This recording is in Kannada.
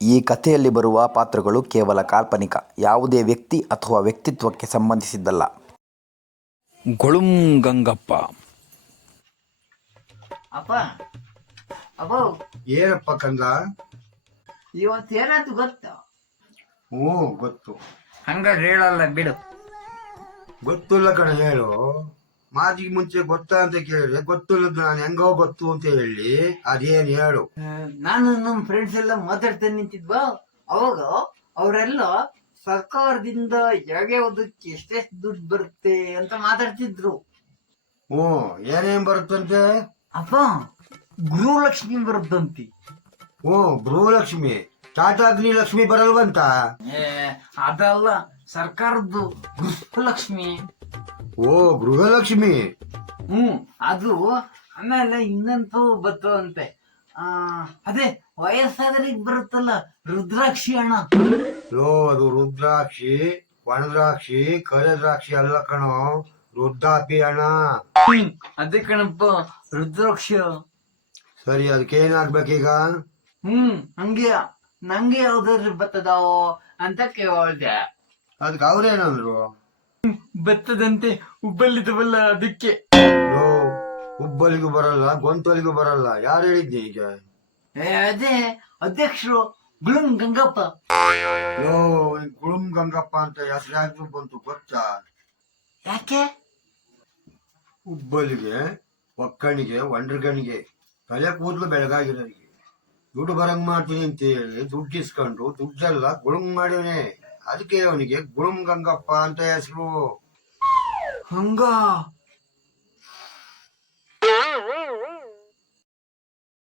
ಈ ಕಥೆಯಲ್ಲಿ ಬರುವ ಪಾತ್ರಗಳು ಕೇವಲ ಕಾಲ್ಪನಿಕ, ಯಾವುದೇ ವ್ಯಕ್ತಿ ಅಥವಾ ವ್ಯಕ್ತಿತ್ವಕ್ಕೆ ಸಂಬಂಧಿಸಿದ್ದಲ್ಲ. ಗೊಳುಂ ಗಂಗಪ್ಪ. ಅಪ್ಪ ಅಪ್ಪ ಏನಪ್ಪ ಕಂದ? ಇವತ್ತೇನಾಯ್ತು ಗೊತ್ತಾ? ಹ್ಞೂ ಗೊತ್ತು. ಹಂಗಾದ್ರೆ ಹೇಳಲ್ಲ ಬಿಡು. ಗೊತ್ತಿಲ್ಲ ಕಣ, ಹೇಳು. ಮಾತಿಗೆ ಮುಂಚೆ ಗೊತ್ತಾ ಅಂತ ಕೇಳಿದ್ರೆ ಗೊತ್ತಿಲ್ಲದ ನಾನು ಹೆಂಗೋ ಗೊತ್ತು ಅಂತ ಹೇಳಿ ಅದೇನು ಹೇಳು. ನಾನು ನಮ್ಮ ಫ್ರೆಂಡ್ಸ್ ಎಲ್ಲ ಮಾತಾಡ್ತಾ ನಿಂತಿದ್ವಾ, ಅವಾಗ ಅವರೆಲ್ಲ ಸರ್ಕಾರದಿಂದ ಯಾವ್ಯಾವುದಕ್ಕೆ ಎಷ್ಟೆಷ್ಟು ದುಡ್ಡು ಬರುತ್ತೆ ಅಂತ ಮಾತಾಡ್ತಿದ್ರು. ಹ್ಞೂ, ಏನೇನ್ ಬರುತ್ತಂತೆ? ಅಪ್ಪ, ಗೃಹಲಕ್ಷ್ಮಿ ಬರುತ್ತಂತೆ. ಹ್ಞೂ, ಗೃಹಲಕ್ಷ್ಮಿ. ಟಾಟಾ ಅಗ್ನಿಲಕ್ಷ್ಮಿ ಬರಲ್ವಂತ? ಅದಲ್ಲ, ಸರ್ಕಾರದ್ದು ಗೃಹಲಕ್ಷ್ಮಿ. ಓ, ಗೃಹಲಕ್ಷ್ಮಿ. ಅದು ಆಮೇಲೆ ಇನ್ನಂತೂ ಬರ್ತದಂತೆ. ಅದೇ ವಯಸ್ಸಾದ್ರಿಗೆ ಬರುತ್ತಲ್ಲ, ರುದ್ರಾಕ್ಷಿ ಹಣ. ಅದು ರುದ್ರಾಕ್ಷಿ, ಒಣದ್ರಾಕ್ಷಿ, ಕರೆ ದ್ರಾಕ್ಷಿ ಅಲ್ಲ ಕಣೋ, ವೃದ್ಧಾಪಿ ಹಣ. ಅದೇ ಕಣಪ್ಪ, ರುದ್ರಾಕ್ಷಿ. ಸರಿ, ಅದಕ್ಕೇನಾಗ್ಬೇಕೀಗ? ಹಂಗೆ ನಂಗೆ ಯಾವ್ದಾದ್ರು ಬರ್ತದಾವೋ ಅಂತ ಕೇಳ್ದೆ. ಅದಕ್ಕೆ ಅವ್ರೇನಂದ್ರು? ಬರ್ತದಂತೆ, ಉಬ್ಬಲ್ಲಿದವಲ್ಲ ಅದಕ್ಕೆ. ಹುಬ್ಬಲಿಗೂ ಬರಲ್ಲ, ಗೊಂತಲಿಗೂ ಬರಲ್ಲ. ಯಾರು ಹೇಳಿದ್ದೆ ಈಗ? ಅದೇ ಅಧ್ಯಕ್ಷರು ಗುಳುಂ ಗಂಗಪ್ಪ. ಗುಳುಂ ಗಂಗಪ್ಪ ಅಂತ ಹೆಸರು ಯಾಕೆ ಬಂತು ಗೊತ್ತಾ? ಯಾಕೆ? ಹುಬ್ಬಲಿಗೆ, ಒಕ್ಕಣಿಗೆ, ಒಂಡ್ರಗಣಿಗೆ, ತಲೆ ಕೂದಲು ಬೆಳಗಾಗಿರೋರಿಗೆ ದುಡ್ಡು ಬರಂಗ್ ಮಾಡ್ತೀನಿ ಅಂತ ಹೇಳಿ ದುಡ್ಡು ಇಸ್ಕೊಂಡು ದುಡ್ಡೆಲ್ಲ ಗುಳುಂಗ್ ಮಾಡಿವನೆ. ಅದಕ್ಕೆ ಅವನಿಗೆ ಗುಳುಂ ಗಂಗಪ್ಪ ಅಂತ ಹೆಸರು. ಹಂಗ